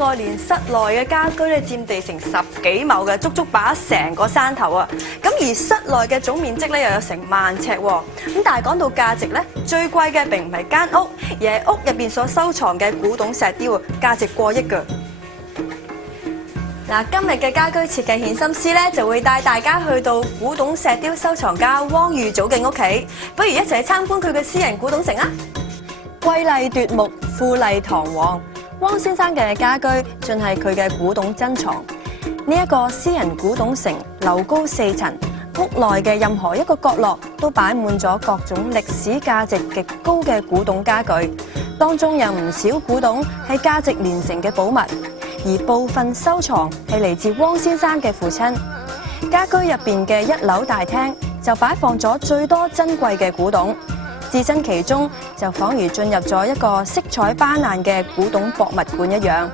外連室內嘅家居咧佔地成10幾畝嘅，足足把成個山頭啊！咁而室內嘅總面積咧又有成萬尺喎。咁但係講到價值咧，最貴嘅並唔係間屋，而係屋入邊所收藏嘅古董石雕啊，價值過億㗎。嗱，今日嘅家居設計顯心師咧，就會帶大家去到古董石雕收藏家汪裕祖嘅屋企，不如一齊去參觀佢嘅私人古董城啊！瑰麗奪目，富麗堂皇，汪先生嘅家居盡係佢嘅古董珍藏。呢一個私人古董城樓高4層，屋內嘅任何一個角落都擺滿咗各種歷史價值極高嘅古董家具，當中有唔少古董係價值連城嘅寶物。而部分收藏係嚟自汪先生嘅父親。家居入邊嘅1樓大廳就擺放咗最多珍貴嘅古董，置身其中就仿如進入咗一個色彩斑斕嘅古董博物館一樣。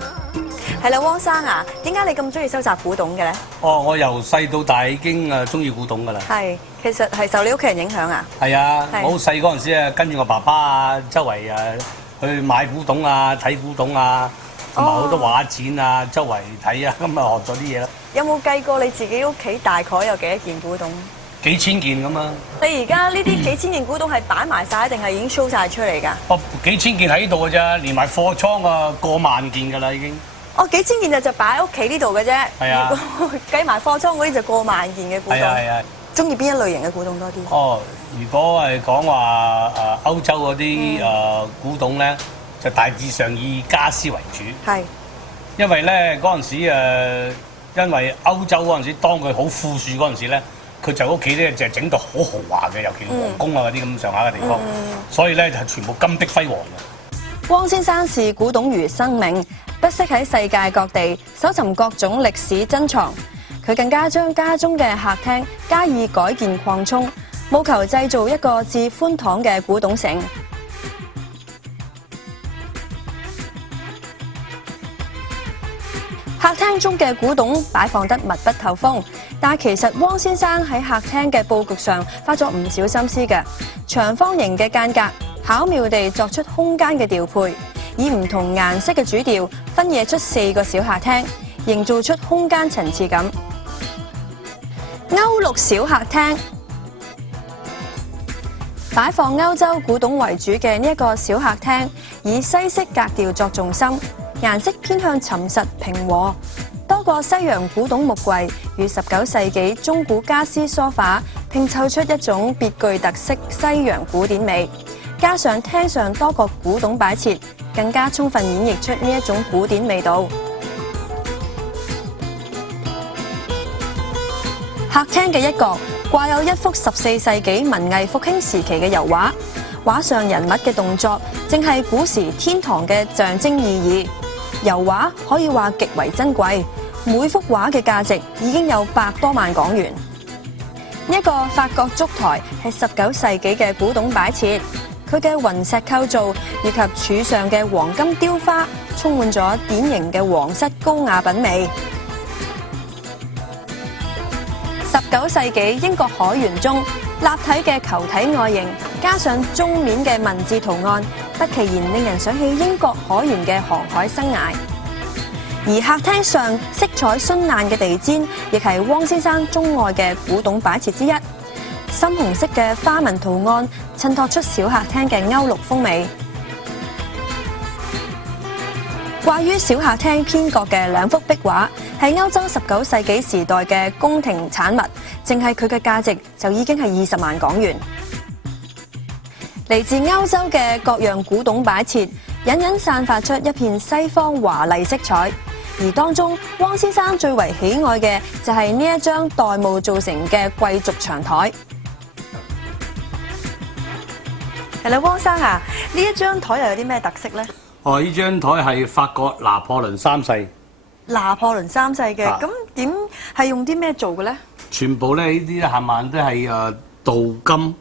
係啦，汪生啊，點解你咁中意收集古董嘅咧？哦，我由細到大已經中意古董㗎啦。係，其實係受你屋企人影響啊？係啊，係我好細嗰陣時啊，跟住我爸爸啊，周圍去買古董啊，睇古董啊。同埋好多畫展啊，周圍睇啊，咁啊學咗啲嘢啦。有冇計過你自己屋企大概有幾多件古董？幾千件咁啊！你而家呢啲幾千件古董係擺埋晒，定係已經 show 晒出嚟㗎？哦，幾千件喺度㗎咋，連埋貨倉啊，過萬件㗎啦已經。哦，幾千件就擺喺屋企呢度嘅啫。係啊。如果計埋貨倉嗰啲就過萬件嘅古董。係啊。中意邊一類型嘅古董多啲？哦，如果係講話歐洲嗰啲古董咧。就大致上以家私為主，係，因為咧嗰陣時因為歐洲嗰陣時，當佢好富庶嗰陣時咧，佢就屋企咧就整到好豪華嘅，尤其皇宮啊嗰啲咁上下嘅地方，所以咧就全部金碧輝煌嘅。汪先生視古董如生命，不惜喺世界各地搜尋各種歷史珍藏。佢更加將家中嘅客廳加以改建擴充，務求製造一個至寬敞嘅古董城。客廳中嘅古董擺放得密不透風，但其實汪先生喺客廳嘅佈局上花咗唔少心思嘅。長方形嘅間隔巧妙地作出空間嘅調配，以唔同顏色嘅主調分野出4個小客廳，營造出空間層次感。歐陸小客廳擺放歐洲古董為主嘅呢一個小客廳，以西式格調作重心。顏色偏向沉實平和，多個西洋古董木櫃與19世紀中古家私梳化拼湊出一種別具特色西洋古典美，加上廳上多個古董擺設，更加充分演繹出呢一種古典味道。客廳嘅一角掛有一幅14世紀文藝復興時期嘅油畫，畫上人物嘅動作正係古時天堂嘅象徵意義。油畫可以話極為珍貴，每幅畫嘅價值已經有100多萬港元。呢一個法國燭台係19世紀嘅古董擺設，佢嘅雲石構造以及柱上嘅黃金雕花，充滿咗典型嘅皇室高雅品味。19世紀英國海員中立體嘅球體外形，加上鐘面嘅文字圖案，不其然令人想起英國海員嘅航海生涯。而客廳上色彩絢爛嘅地氈，亦係汪先生鍾愛嘅古董擺設之一。深紅色嘅花紋圖案，襯托出小客廳嘅歐陸風味。掛於小客廳偏角嘅2幅壁畫，係歐洲19世紀時代嘅宮廷產物，淨係佢嘅價值就已經係20萬港元。嚟自歐洲嘅各樣古董擺設，隱隱散發出一片西方華麗色彩。而當中，汪先生最為喜愛嘅就係呢一張玳瑁造成嘅貴族長台。係啦，汪生啊，呢一張台又有啲咩特色呢？哦，呢張台係法國拿破崙3世。拿破崙3世嘅，咁點係用啲咩做嘅咧？全部咧呢啲冚唪唥都係鍍金。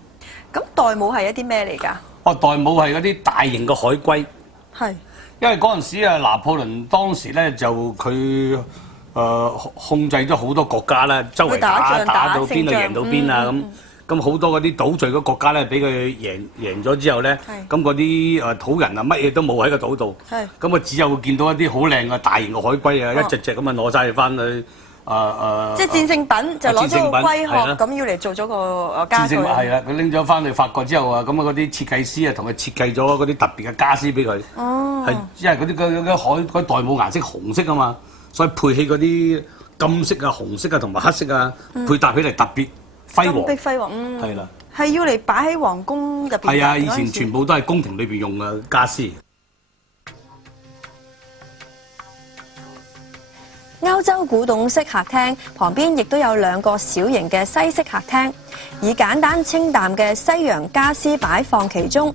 咁玳瑁係一啲咩嚟㗎？哦，玳瑁係嗰啲大型嘅海龜。係。因為嗰陣時啊，拿破崙當時咧就佢控制咗好多國家啦，周圍打到邊度贏到邊啊咁。咁好多嗰啲島嶼嘅國家咧，俾佢贏咗之後咧，咁嗰啲土人啊乜嘢都冇喺個島度，咁啊只有會見到一啲好靚嘅大型嘅海龜啊，一隻隻咁啊攞晒翻去。即係戰勝品就攞咗個龜殼咁要嚟做咗個家具。係啦，佢拎咗翻去法國之後啊，咁啊嗰啲設計師啊同佢設計咗嗰啲特別嘅家私俾佢。哦，係因為嗰啲海玳瑁顏色紅色啊嘛，所以配起嗰啲金色啊、紅色啊同埋黑色啊，配搭起嚟特別輝煌。金碧輝煌，係啦，係要嚟擺喺皇宮入邊。係啊，以前全部都係宮廷裏邊用嘅家私。歐洲古董式客廳旁邊亦都有2個小型嘅西式客廳，以簡單清淡嘅西洋家私擺放其中，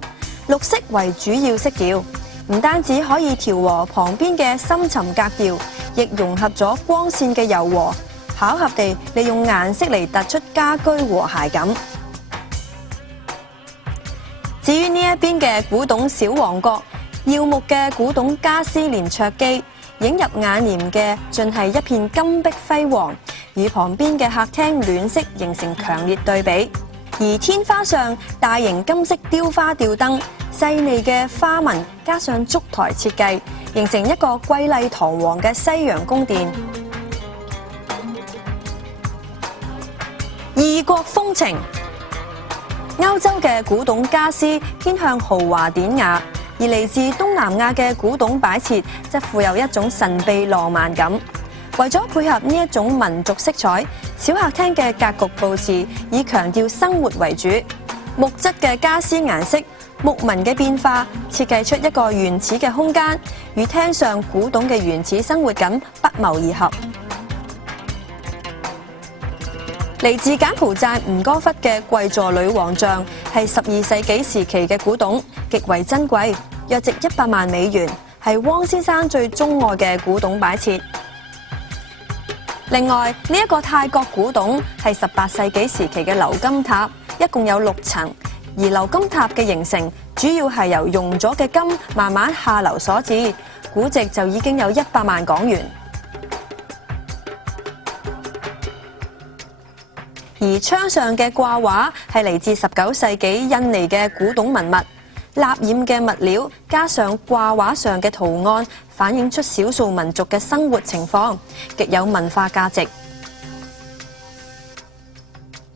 綠色為主要色調，唔單止可以調和旁邊嘅深沉格調，亦融合咗光線嘅柔和，巧合地利用顏色嚟突出家居和諧感。至於呢一邊嘅古董小王國，耀目嘅古董家私連桌機。映入眼簾嘅盡係一片金碧輝煌，與旁邊嘅客廳暖色形成強烈對比。而天花上大型金色雕花吊燈，細膩嘅花紋加上燭台設計，形成一個貴麗堂皇嘅西洋宮殿。異國風情，歐洲嘅古董家私偏向豪華典雅。而嚟自東南亞嘅古董擺設，則富有一種神秘浪漫感。為咗配合呢一種民族色彩，小客廳嘅格局佈置以強調生活為主，木質嘅家私顏色、木紋嘅變化，設計出一個原始嘅空間，與廳上古董嘅原始生活感不謀而合。嚟自柬埔寨吳哥窟嘅跪座女王像係12世紀時期嘅古董，極為珍貴，約值100萬美元，係汪先生最鍾愛嘅古董擺設。另外，呢一個泰國古董係18世紀時期嘅鎏金塔，一共有6層，而鎏金塔嘅形成主要係由熔咗嘅金慢慢下流所致，估值就已經有100萬港元。而窗上嘅掛畫係嚟自19世紀印尼嘅古董文物，蠟染嘅物料加上掛畫上嘅圖案，反映出少數民族嘅生活情況，極有文化價值。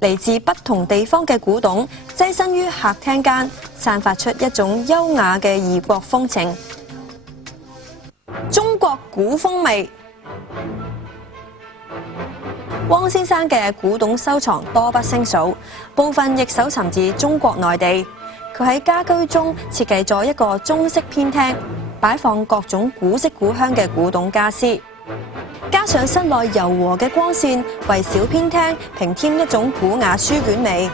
嚟自不同地方嘅古董躋身於客廳間，散發出一種優雅嘅異國風情。中國古風味。汪先生嘅古董收藏多不勝數，部分亦搜尋自中國內地。佢喺家居中設計咗一個中式偏廳，擺放各種古色古香嘅古董家私，加上室內柔和嘅光線，為小偏廳平添一種古雅書卷味。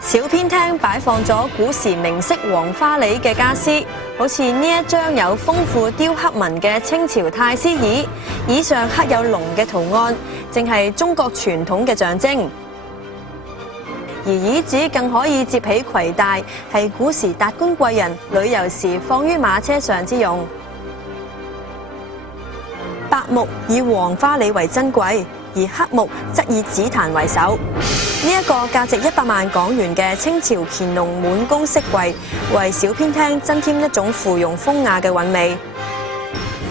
小偏廳擺放咗古時明式黃花梨嘅家私，好似呢一張有豐富雕刻紋嘅清朝太師椅，椅上刻有龍嘅圖案，正係中國傳統嘅象徵。而椅子更可以摺起攜帶，係古時達官貴人旅遊時放於馬車上之用。白木以黃花梨為珍貴，而黑木則以紫檀為首。呢一個價值100萬港元嘅清朝乾隆滿宮飾櫃，為小偏廳增添一種芙蓉風雅嘅韻味。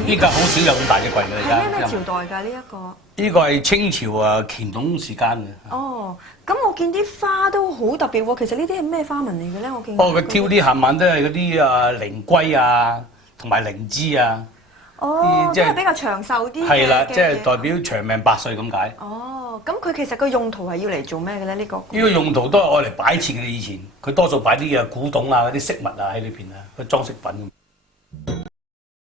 依家好少有咁大嘅櫃啦，而家。係咩朝代㗎？呢一個？呢個係清朝啊乾隆時間嘅。哦，咁我見啲花都好特別喎。其實呢啲係咩花紋嚟嘅咧？我見。佢挑啲冚唪唥都係嗰啲靈龜啊，同埋靈芝啊。哦，即係比較長壽啲。係啦，即係代表長命百歲咁解。哦，咁佢其實個用途係要嚟做咩嘅咧？呢個？呢個用途都係愛嚟擺設嘅。以前佢多數擺啲古董啊、嗰啲飾物啊喺裏邊啊，個裝飾品。